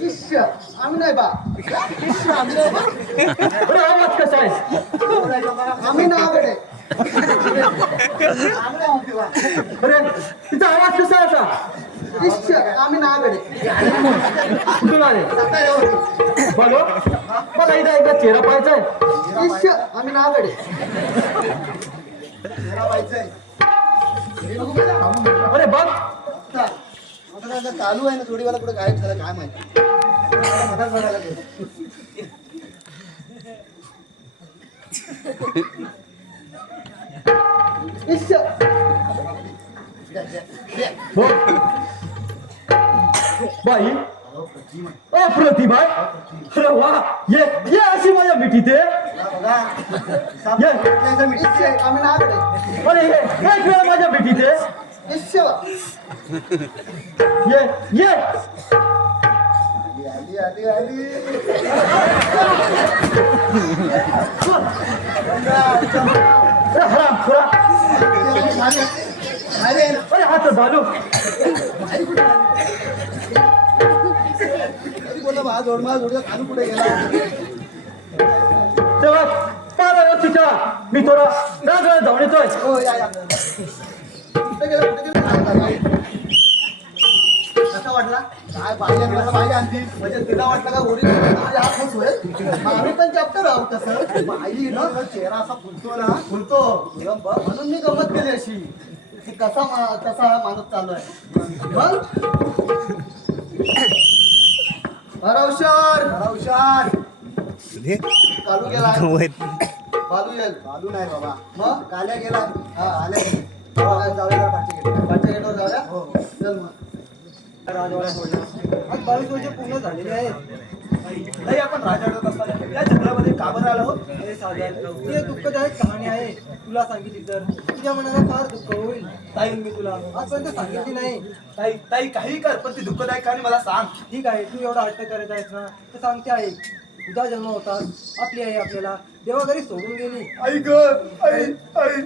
इश्श, आम्ही नाही बा इश्श, आम्ही नाही बा. अरे आवाज कसा आहे बोलायचं बघा. आम्ही ना आवडे आम्ही नाही म्हणते बा. अरे तिचा आवाज कसा आहे असा इश्श, आम्ही ना आवडे कुठून आले आता येऊ. बोलो मला इथं एकदा चेहरा पाहायचा आहे इश्श, आम्ही ना आवडे जरा व्हायचंय. हे नको बघा. अरे बघ आता चालू आहे ना जोडीवाला कुठे गायब झाला काय माहिती मधात बघायला लागेल. इश्श. हो. बाई अप्रतिभा अरे वा ये अशी माझ्या मिठीते बघा साप- ये. त्यांचं मिठीचे आम्ही नाव काढायचं. अरे हे एक वेळा माझ्या मिठीते इश्श बा. ये आली आली आली अरे हराम खुरा अरे अरे हात झालो बोला बा जोडमा जोडला खालू कुठे गेला तेव्हा 12 वर्षाच्या मी थोडा राजवाड्यात जाऊन येतोय हो या कुठे गेला कसा वाटला काय बाई आणली म्हणजे तिला वाटलं का ओरी हा खुश होईल आम्ही पण चॅप्टर आहोत तसं बाई ना चेहरा असा फुलतो ना फुलतो म्हणून मी गमत केली अशी की कसा हा माणूस चालू आहे मग हरवशार चालू गेला बालू येईल बालू नाही बाबा मग काल्या गेला हा आल्या जाऊया पाचच्या गेटवर जाऊया हो चल मग राजवाडा सोडला आज 22 वर्ष पूर्ण झालेली आहेत. नाही आपण राजवाड्यात असताना या जंगलामध्ये का बरं आलो अरे सागर ही एक दुःखदायक कहाणी आहे. तुला सांगितली तर तुझ्या मनाला फार दुःख होईल. ताई मी तुला आजपर्यंत सांगितली नाही. ताई ताई काही कर पण ती दुःखदायक कहाणी मला सांग. ठीक आहे तू एवढा हट्ट करत आहेस ना तर सांगते आहे. तुझा जन्म होता आपली आई आपल्याला देवाघरी सोडून गेली. आई ग आई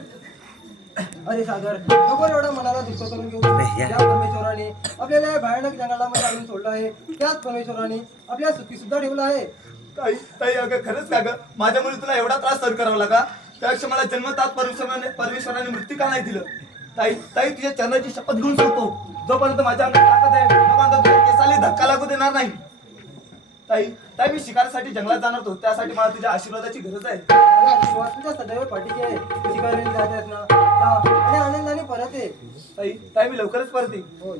अरे सागर नको एवढा मनाला दुःख करून घेऊ. ज्या परमेश्वराने आपल्याला या भयानक जंगलामध्ये आणून सोडलं आहे त्याच परमेश्वराने आपल्या सुखी सुद्धा ठेवलं आहे. ताई ताई अगं खरंच का गं माझ्यामुळे तुला एवढा त्रास सहन करावा लागा त्यापेक्षा मला जन्मतात परमेश्वराने मृत्यू का नाही दिलं. ताई ताई तुझ्या चरणाची शपथ घेऊन सांगतो जोपर्यंत माझ्या अंगात ताकद आहे तोपर्यंत तुझ्या केसाला धक्का लागू देणार नाही. ताई ताई मी शिकारीसाठी जंगलात जाणार होतो त्यासाठी मला तुझ्या आशीर्वादाची गरज आहे. माझा आशीर्वाद तुझ्या सदैव पाठीशी आहे. शिकारीने जात आहेत ना जा आणि आनंदाने परत ये. ताई ताई मी लवकरच परत येईन. होय.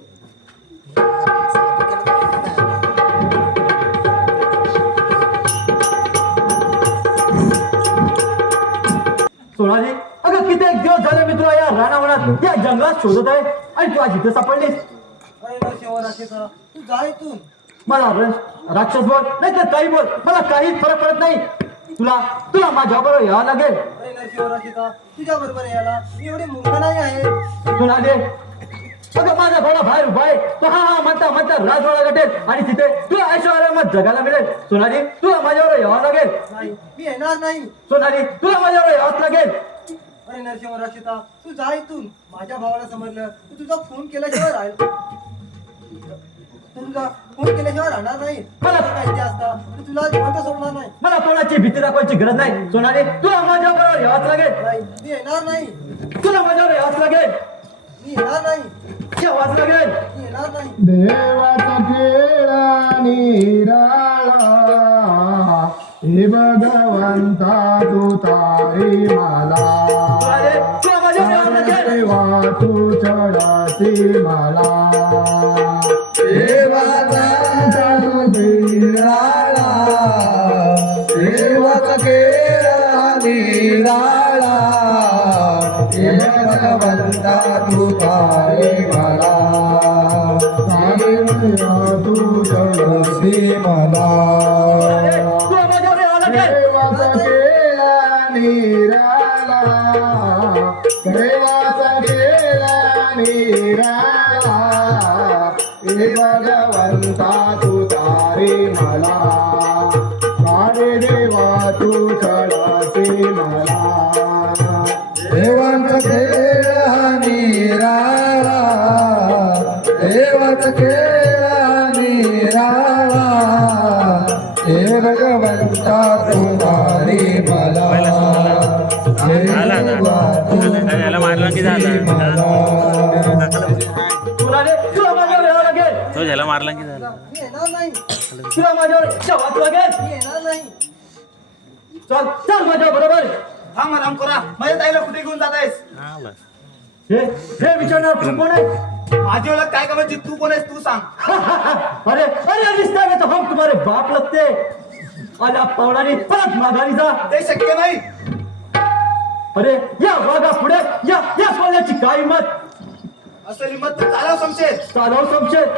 सोनाली अगं किती एक दिवस झाले मी तुला या रानावनात या जंगलात शोधत आहे आणि तू आज इथे सापडलीस. अरे ना शिवराक्षसा तू जा इथून. मला राक्षस बोल नाही तर काही बोल मला काहीच फरक पडत नाही. तुला माझ्या बरोबर यावं लागेल. अरे ना शिवराक्षसा तुझ्या बरोबर यायला मी एवढी मूर्ख नाही आहे. सोनाली अगं माझा घोडा बाहेर उभा आहे तो हा म्हणता राजवाडा गाठेल आणि तिथे तुला ऐश्वर्यामध्ये जगायला मिळेल. सोनाली तुला माझ्यावर यावं लागेल. नाही मी येणार नाही. सोनाली तुला माझ्यावर यावंच लागेल. अरे नरसिंहराक्षिता तू जा इथून. माझ्या भावाला समजलं तू तुझा फोन केल्याशिवाय राहील तुझा फोन केल्याशिवाय राहणार नाही. मला माहिती असता तू तुला जिवंत सोडणार नाही. मला कोणाची भीती दाखवायची गरज नाही. सोनाली तुला माझ्या बरोबर यावंच लागेल. नाही मी येणार नाही. तुला माझ्यावर यावंच लागेल. मी येणार नाही. यावंच लागेल. मी येणार नाही. देवाचा खेळा निराळा हे भगवंता तू तारी मला सोनाली तुला माझ्यावर यावं लागेल. देवा तू चढाती मला देवाचा केला निराळा हे भगवंता तू तारी मला तू चढसी मला तुला माझ्यावर यावं लागेल. देवाचा केला निराळा देवाचा केला निराळा हे भगवंता तू तारी मला सारे देवा तू चढासी मला देवाचा केला निराळा देवाचा केला निराळा हे भगवंता तू तारी मला त्याला मारला की झाला सोनाली तुला माझ्यावर यावं लागेल. तो ज्याला मारला की झाला मी येणार नाही. तुला माझ्यावर यावंच लागेल. मी येणार नाही. चल माझ्या बरोबर. थांब राम कोरा माझ्या ताईला कुठे घेऊन जात आहेस. हे विचारणार तू कोण आहे. माझी ओळख काय करायची, तू कोण आहेस तू सांग. अरे अरे रिश्ता में तो हम तुम्हारे बाप लगते. आल्या पावलाने परत माघारी जा. ते शक्य नाही. अरे या वाघा पुढे या या सोन्याची काय हिंमत. असेल हिंमत तर चालव समशेर. चालव समशेर.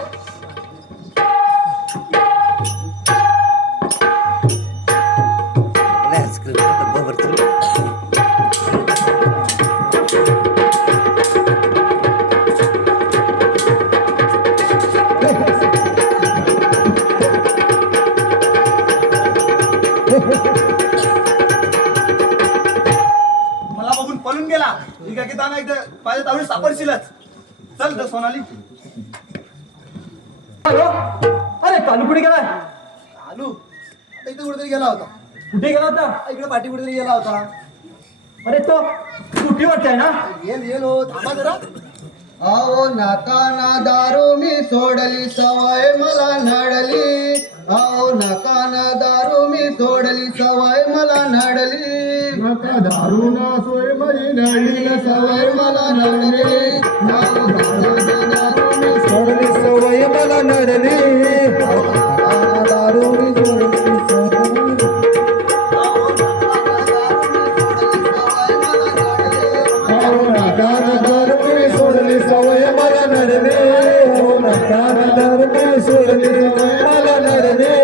मला बघून पळून गेला. ठीक आहे की दाना एकदा पाहिजे त्यावेळी सापडशीलच. चल सोनाली. हॅलो अरे कालू कुठे गेलाय. आलू आता इथे कुठेतरी गेला होता. कुठे गेला होता. इकडे पाठी कुठेतरी गेला होता. अरे तो सुट्टीवरती आहे ना. येल हो थांबा जरा. अहो नाकाना दारू मी सोडली सवय मला नडली. अहो नाकाना दारू मी सोडली सवय मला नडली. नका दारू ना सोय माझी नळी सवय मला नडली. अहो नाकाना दारू मी सोडली सवय मला नडली. नाकाना दारू मी सोडली सवय नाकानदार मी सोडली सवय मला नडली. हो नाकानदार मी सोडली सवय मला नडली.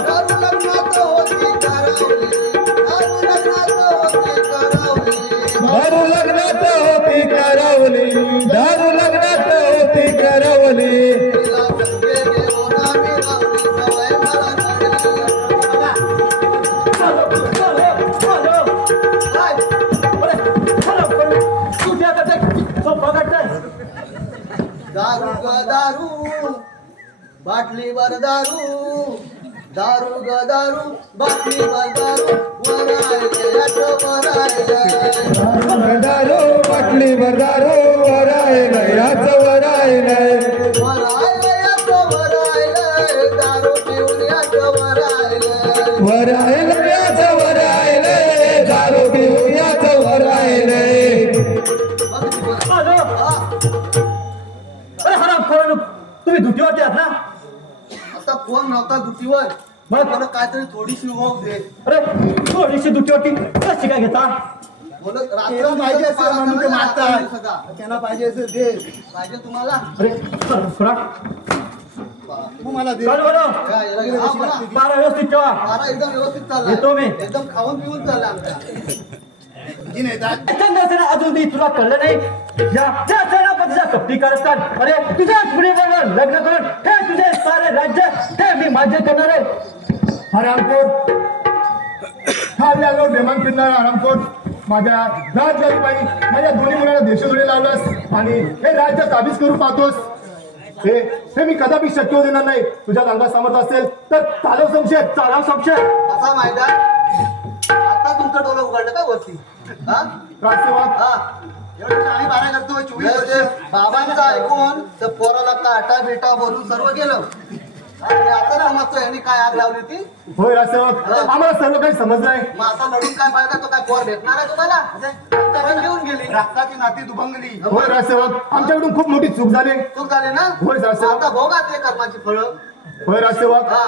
दारू लग्नात होती करावली. दारू लग्नात होती करावली. दारू लग्नात होती करवली. दारू लग्नात होती करवली. तिला सगळे देऊन आम्ही लावली सवय मला नडली. काय? दारू ग दारू बाटलीवर दारू. दारू ग दारू बाटलीवर दारू. वरायले याचं वरायले. दारू बाटलीवर दारू वरायला याच वरायला. वरायले याचं वरायले. दारू पिऊन याचं वरायले. वरायला याच वरायला. दारू पिऊन याच वरायला. अरे हराम खोरानो तुम्ही दुटीवरती आहात ना. आता कोण नव्हता दुटीवर. मग? मला काहीतरी थोडीशी होऊ दे. अरे थोडीशी दुटीवरती कशी काय घेता. बोलत त्याला पाहिजे असेल म्हणून ते मारतात. त्यांना पाहिजे असेल दे. पाहिजे तुम्हाला. अरे खोरा तू मला दे. चालू बोलो. काय याला घे. हा, बोला. बारा व्यवस्थित ठेवा. मारा एकदम व्यवस्थित चालला. येतो मी. एकदम खाऊन पिऊन चालला आमच्या. जी नाही जात. चंद्रसेना अजूनही तुला कळलं नाही. या ज्या सेनापतीच्या कपटी करतात. अरे तुझ्या मुलीबरोबर लग्न करून हे तुझे सारे राज्य हे मी माझे करणार आहे. हरामखोर खाली आलो बेमान फिरणारा हरामखोर. माझ्या राजगाडी पायी माझ्या दोन्ही मुलांना देशोधडी लावलंस आणि हे राज्य काबीज करू पाहतोस. हे मी कदापि शक्य होऊ देणार नाही. तुझ्या अंगात सामर्थ्य असेल तर चालव संशय. चालाव संशय. असा माहिती आहे? आता तुमचं डोलं उघडलं का वरती. हा राजसेवक हा एवढं आम्ही बारा करतो 24 वर्ष. बाबांचं ऐकून तर पोराला काटा बिटा बोलून सर्व केलं. आणि आता समजतो यांनी काय आग लावली ती. होय राजसेवक आम्हाला सर्व काही समजलं आहे. मग आता लढून काय फायदा. तो काय पोर भेटणार आहे तुम्हाला. आता घेऊन गेली. रक्ताची नाती दुभंगली. होय राजसेवक आमच्याकडून खूप मोठी चूक झाली. चूक झाली ना. होय, साहेब. आता भोगा ते कर्माची फळं. होय राजसेवक हा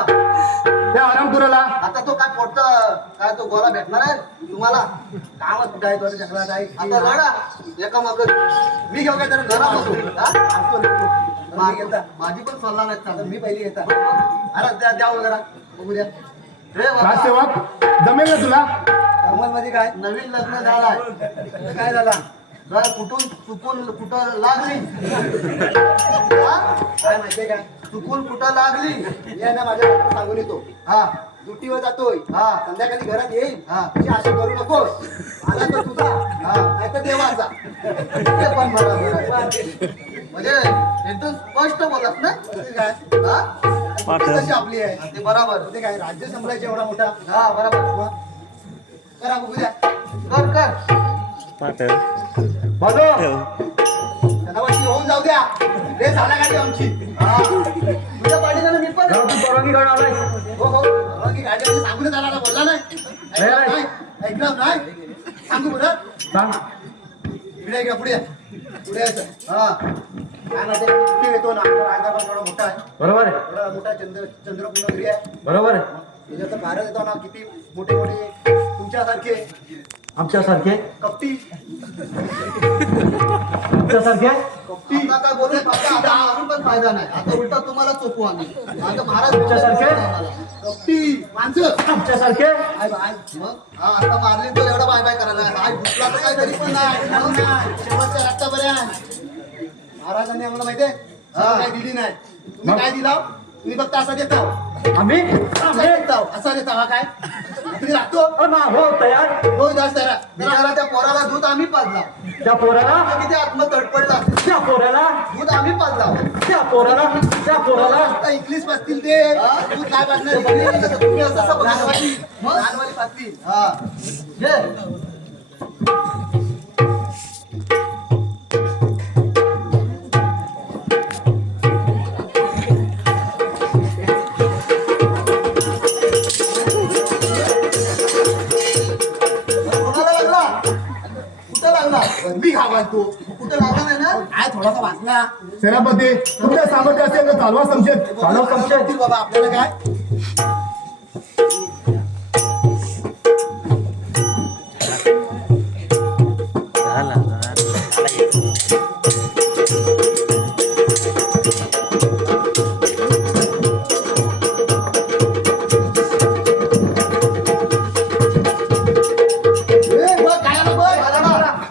त्या हरामखोराला आता तो काय पोट काय तो गोरा भेटणार आहे तुम्हाला. कामच कुठे आहे तो जंगलात आहे. आता लढा एका माग. मी घेऊ काय तर घरापासून. घरा माझी पण सल्ला नाही चालत. मी पहिली येतात. अरे द्या जरा बघू द्या. रे बाबा, राजसेवक जमेल ना तुला. कमल मध्ये काय नवीन लग्न झालाय. काय झाला. जरा कुठून चुकून कुठं लागली. हा? काय माहितीये काय चुकून कुठं लागली. ये ना माझ्या डॉक्टर सांगून येतो. हा ड्युटीवर जातोय. हा. संध्याकाळी घरात येईल. हा. अशी आशा करू नकोस. आला तर तुझा नाही तर देवाचा. ते पण बरोबर आहे. म्हणजे एकदम स्पष्ट बोलत ना. काय हा? ती कशी आपली आहे. ते बरोबर. ते काय राज्य संभळायचे एवढा मोठा. हा बरोबर. करा बघू द्या. कर कर. त्यांना वाटली होऊन जाऊ द्या. हे झाला गाडी आमची. हा तुझ्या पाठीनं मी पण. परवानगी काढून आलाय. हो हो की गाडी आम्ही सांगून आला बोलला नाही. ऐकलं नाही. ऐकलं नाही. सांगू बरं. सांग. इकडे घ्या पुढे या. पुढे यायचं. हा काय म्हणते किती येतो ना आपला राजा पण थोडा मोठा आहे, बरोबर आहे, थोडा मोठा चंद्रपूर्ण आहे. बरोबर आहे. त्याच्यात भारत येतो ना किती मोठे मोठे तुमच्यासारखे आमच्यासारखे कपटी आमच्यासारखे कपटी आता काय बोलून फायदा आता अजून पण फायदा नाही. आता उलटा तुम्हाला चोपू आम्ही. आता महाराज तुमच्यासारखे? कपटी माणसं आमच्यासारखे आय बाय मग हा आता मारली तो एवढा बाय बाय करायला आज घुसला तर काय तरी पण नाही. शेवटच्या रक्तापर्यंत महाराजांनी आम्हाला माहितीये काय दिली नाही. तुम्ही काय दिला तुम्ही फक्त असा देता आम्ही असा देता हा काय तुम्ही लागतो हो तयार. हो जास्त आहे बिचारा त्या पोराला दूध आम्ही पाजला. त्या पोराला किती आत्म तडपडला. त्या पोराला दूध आम्ही पाजला. त्या पोराला त्या पोराला आता इंग्लिश पासतील ते दूध काय पाजणार तुम्ही असं समजा. मग लहानवाली पासतील हा घे. कोणाला लागला? कुठं लागला? मी खावा तू कुठं लागला नाही ना? काय थोडासा वाचला सेनापती तुमच्या सामर्थ्य असेल तर चालवा समजेल. चालव समजेल बाबा आपल्याला काय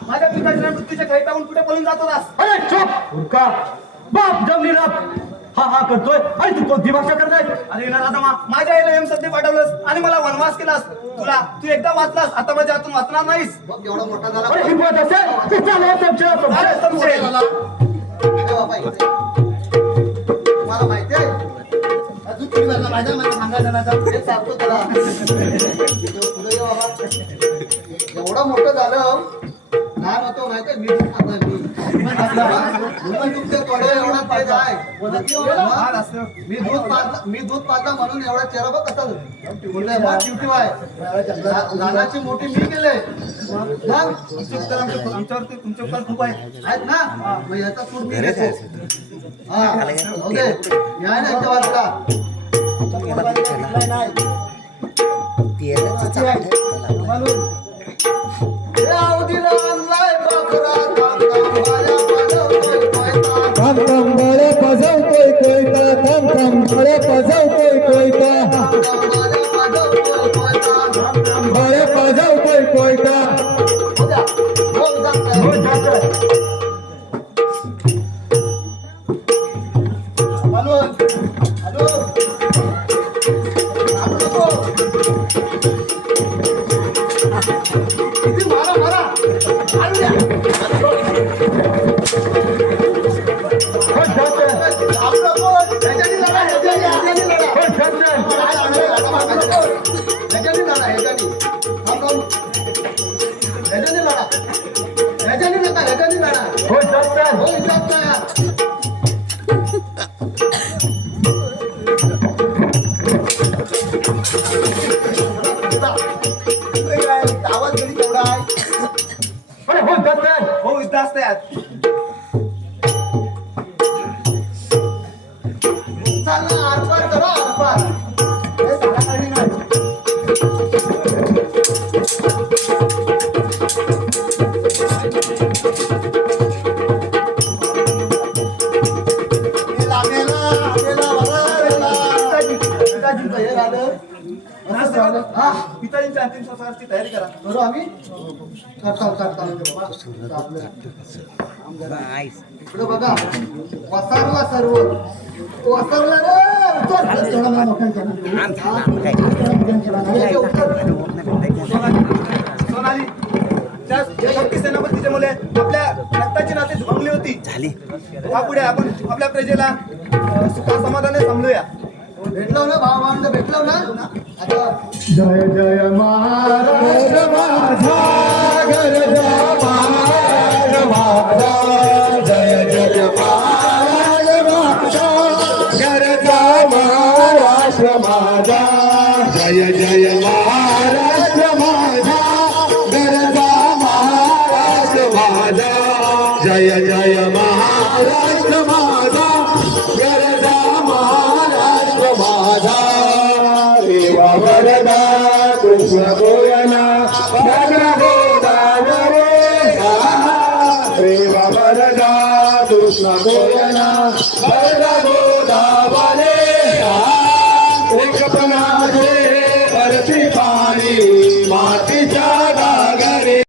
माझ्या पिताच्या मृत्यूच्या खैतावून कुठे पळून जातो दास? अरे चुप उरका. बाप जमलीला हा हा करतोय आणि तू कोणती भाषा करताय? अरे नराधमा, माझ्या आईला यमसज्ञे पाठवलंस आणि मला वनवास केलास. तू एकदा वाचलास, आता माझ्या हातून वाचणार नाहीस. मग एवढा मोठा झाला. अरे हिंमत असेल तर चालवा समजेल. अरे समजेल. ए बाबा इथे. तुम्हाला माहिती आहे अजून तुम्ही मला माझ्या मला सांगायचं ना हे सांगतो त्याला. पुढे ये बाबा. एवढं मोठं झालं काय होतं माहितीये मी दूध पाजलंय मी. म्हणून तुमच्या थोडे एवढा फायदा आहे. मी दूध पाजला म्हणून एवढा चेहरा बघ कसा बोललाय बा टिवटिव आहे. लहानाची मोठी मी केले. मग आमच्यावरती तुमचे उपकार खूप आहे. आहेत ना मग याचा सूट मी देतो. हा ओके या ना इथे वाजता. थम थम बळे पजवतोय कोयता, थम थम बळे पजवतोय कोयता, बळे पजवतोय कोयता. आवाज कधी केवढा आहे हो इथं असतात. आरपार करा आरपार. हे साडाकाठी नाही. हे लागेला, आपल्याला बघायला. पिताजींचं हे झालं. असं झालं. हा पिताजींच्या अंतिम संस्काराची तयारी करा. करू आम्ही करता इकडे बघा वसारला सर्व वसारला रे. सोनाली त्या शक्ती सेनापतीचे मुले आपल्या रक्ताची नाते झोंबली होती. पुढे आपण आपल्या प्रजेला सुखा समाधाने समजूया. भेटलो ना भाऊ भेटलो ना आता जय जय महाराज माझा गरजा महाराज माझा, जय जय महाराज माझा गरजा महाराष्ट्र माझा, जय जय महाराष्ट्र माझा गरजा महाराष्ट्र माझा, जय जय जय महाराष्ट्र माझा गरजा महाराष्ट्र माझा रेवा वरदा कृष्ण गोयना भद्र गोदावरे रेवा वरदा कृष्ण गोयना भद्र गोदावरे एक पणाचे भरती पाणी मातीच्या